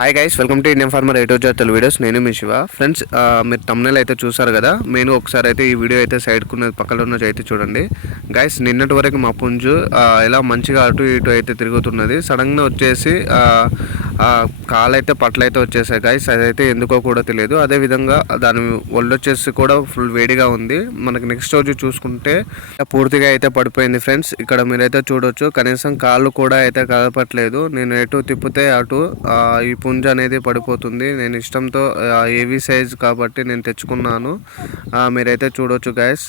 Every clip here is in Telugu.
Hi guys welcome to Indian farmer ఎయిటో జాతల వీడియోస్ నేను మీ శివ. ఫ్రెండ్స్ మీరు తమ్నెల్ అయితే చూసారు కదా? నేను ఒకసారి అయితే ఈ వీడియో అయితే సైడ్కున్న పక్కన ఉన్నది అయితే చూడండి. గైస్ నిన్నటి వరకు మా పుంజు ఇలా మంచిగా అటు ఇటు అయితే తిరుగుతున్నది సడన్గా వచ్చేసి కాలైతే పట్లయితే వచ్చేసాయి. గైస్ అదైతే ఎందుకో కూడా తెలియదు. అదేవిధంగా దాని ఒళ్ళు వచ్చేసి కూడా ఫుల్ వేడిగా ఉంది. మనకి నెక్స్ట్ రోజు చూసుకుంటే పూర్తిగా అయితే పడిపోయింది ఫ్రెండ్స్ ఇక్కడ మీరైతే చూడొచ్చు. కనీసం కాళ్ళు కూడా అయితే కదపట్లేదు. నేను ఎటు తిప్పితే అటు ఈ పుంజ అనేది పడిపోతుంది. నేను ఇష్టంతో ఏవి సైజ్ కాబట్టి నేను తెచ్చుకున్నాను. మీరైతే చూడొచ్చు గైస్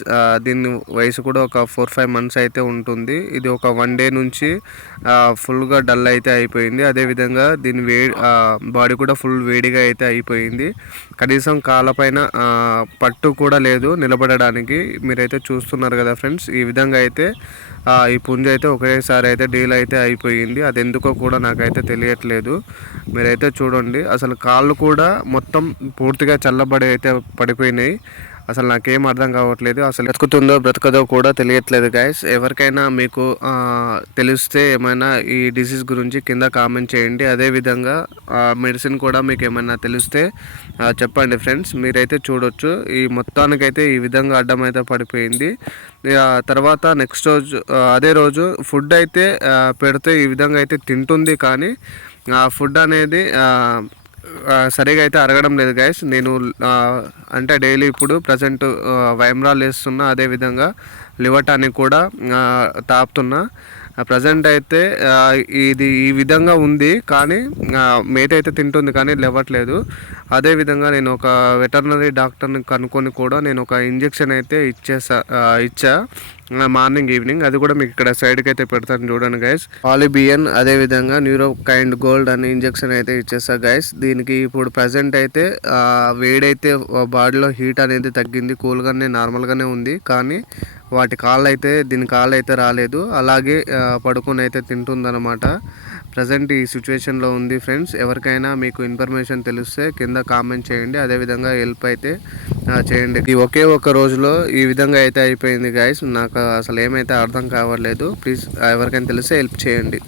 దీని వయసు కూడా ఒక ఫోర్ ఫైవ్ మంత్స్ అయితే ఉంటుంది. ఇది ఒక వన్ డే నుంచి ఫుల్గా డల్ అయితే అయిపోయింది. అదేవిధంగా దీని వే బాడీ కూడా ఫుల్ వేడిగా అయితే అయిపోయింది. కనీసం కాళ్ళపైన పట్టు కూడా లేదు నిలబడడానికి. మీరైతే చూస్తున్నారు కదా ఫ్రెండ్స్ ఈ విధంగా అయితే ఈ పుంజ అయితే ఒకేసారి అయితే డీల్ అయితే అయిపోయింది. అది ఎందుకో కూడా నాకైతే తెలియట్లేదు. మీరైతే చూడండి. అసలు కాళ్ళు కూడా మొత్తం పూర్తిగా చల్లబడి అయితే పడిపోయినాయి. అసలు నాకేం అర్థం కావట్లేదు. అసలు బ్రతుకుతుందో బ్రతకదో కూడా తెలియట్లేదు గైస్ ఎవరికైనా మీకు తెలిస్తే ఏమైనా ఈ డిసీజ్ గురించి కింద కామెంట్ చేయండి. అదేవిధంగా మెడిసిన్ కూడా మీకు ఏమైనా తెలిస్తే చెప్పండి ఫ్రెండ్స్ మీరైతే చూడొచ్చు. ఈ మొత్తానికైతే ఈ విధంగా అడ్డం అయితే పడిపోయింది. తర్వాత నెక్స్ట్ రోజు అదే రోజు ఫుడ్ అయితే పెడితే ఈ విధంగా అయితే తింటుంది. కానీ ఫుడ్ అనేది సరిగా అయితే అరగడం లేదు గైస్ నేను అంటే డైలీ ఇప్పుడు ప్రజెంట్ వైమ్రాల్ వేస్తున్నా అదేవిధంగా లివర్ టానిక్ కూడా తాపుతున్నా. ప్రజెంట్ అయితే ఇది ఈ విధంగా ఉంది కానీ మేత అయితే తింటుంది కానీ లేవట్లేదు. అదేవిధంగా నేను ఒక వెటర్నరీ డాక్టర్ని కనుక్కొని కూడా నేను ఒక ఇంజెక్షన్ అయితే ఇచ్చేసా ఇచ్చా. Morning evening. అది కూడా మీకు ఇక్కడ సైడ్కి అయితే పెడతాను చూడండి గైస్ పాలిబియన్ అదేవిధంగా న్యూరో కైండ్ గోల్డ్ అనే ఇంజెక్షన్ అయితే ఇచ్చేస్తా గైస్ దీనికి ఇప్పుడు ప్రజెంట్ అయితే వేడైతే బాడీలో హీట్ అనేది తగ్గింది. కూల్గానే నార్మల్గానే ఉంది. కానీ వాటి కాళ్ళు అయితే దీని కాళ్ళు అయితే రాలేదు. అలాగే పడుకొని అయితే తింటుందన్నమాట. ప్రజెంట్ ఈ సిచ్యువేషన్లో ఉంది ఫ్రెండ్స్ ఎవరికైనా మీకు ఇన్ఫర్మేషన్ తెలిస్తే కింద కామెంట్ చేయండి. అదేవిధంగా హెల్ప్ అయితే చేయండి. ఇది ఒకే ఒక రోజులో ఈ విధంగా అయితే అయిపోయింది గాయస్ నాకు అసలు ఏమైతే అర్థం కావట్లేదు. ప్లీజ్ ఎవరికైనా తెలిస్తే హెల్ప్ చేయండి.